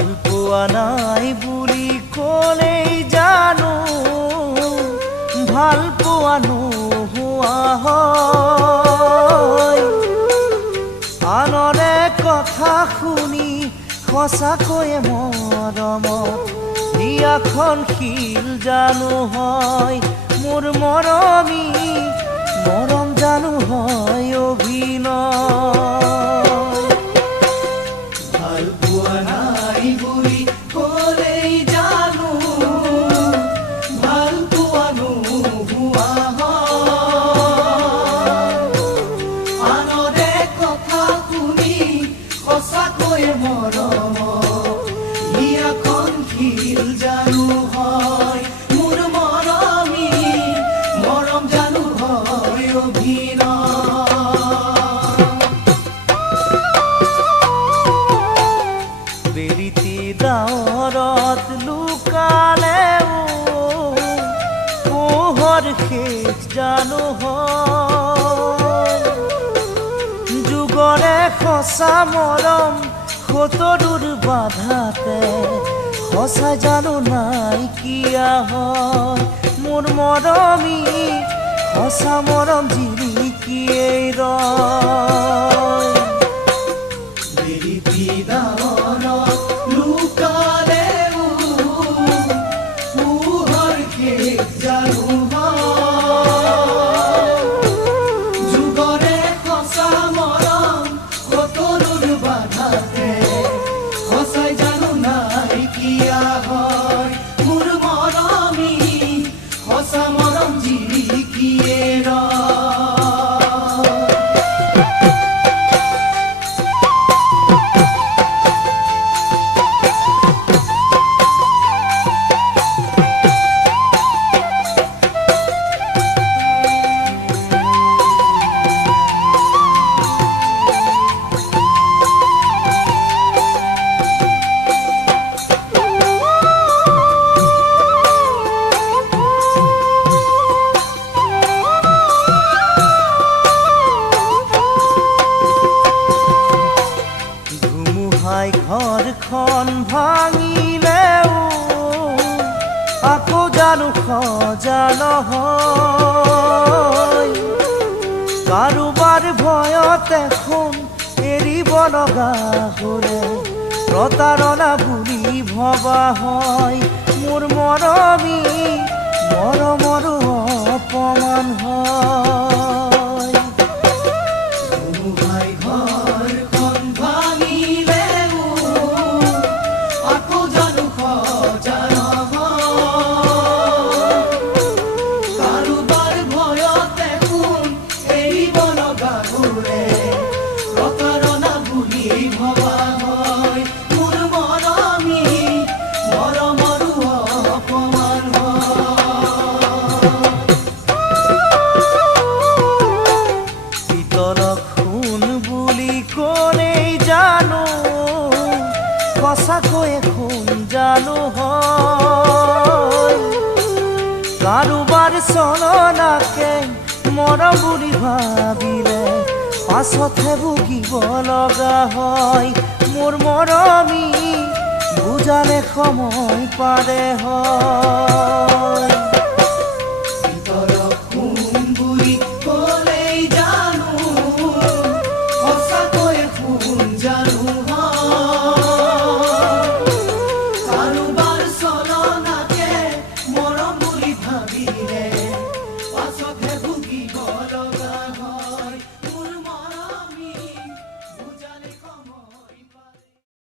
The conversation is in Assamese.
ভাল পোৱা নাই বুলি ক'লেই জানো ভাল পোৱা নোহোৱা হয়। আনৰে কথা শুনি সঁচাকৈয়ে মৰমত হিয়াখন শিল জানো হয়। মোৰ মৰমী মৰম জানো হয় অভিনয়। ভাল পোৱা নাই বুলি ক'লেই জানো ভাল পোৱা নোহোৱা হয়। আনৰে কথা শুনি সঁচাকৈয়ে মৰমত হিয়াখন শিল জানো হয়। মোৰ মৰমী মৰম জানো হয় অভিনয়। বেলিতি ডাৱৰত লুকালেও পোহৰ শেষ জানো হয়। যুগৰে সঁচা মৰম সতৰুৰ বাধাতে সঁচা জানো নাইকিয়া হয়। মোৰ মৰমী সঁচা মৰম জিলিকিয়েই ৰয়। বেলিতি ডাৱৰত লুকালেও পোহৰ শেষ জানো হয়। যুগৰে সঁচা মৰম সতৰুৰ বাধাতে সঁচাই জানো নাইকিয়া হয়। মোৰ মৰমী সঁচা মৰম জিলিকিয়ে ৰয়। ঘৰখন ভাঙিলেও আকৌ জানো সজা নহয়। কাৰোবাৰ ভয়ত এখন এৰিব লগা হ'লে প্ৰতাৰণা বুলি ভবা হয়। মোৰ মৰমী মৰমৰো অপমান হয়। ঘৰখন ভাঙিলেও আকৌ জানো সজা নহয়। কাৰোবাৰ ভয়ত এখন এৰিব লগা হ'লে প্ৰতাৰণা বুলি ভবা হয়। মোৰ মৰমী মৰমৰো অপমান হয়। ভিতৰক শুন বুলি ক'লেই জানো সঁচাকৈয়ে শুন জানো হয়। কাৰোবাৰ চলনাকে মৰম বুলি ভাবিলে পাছতহে ভুগিব লগা হয়। মোৰ মৰমী বুজালে সময় পাৰে হয়।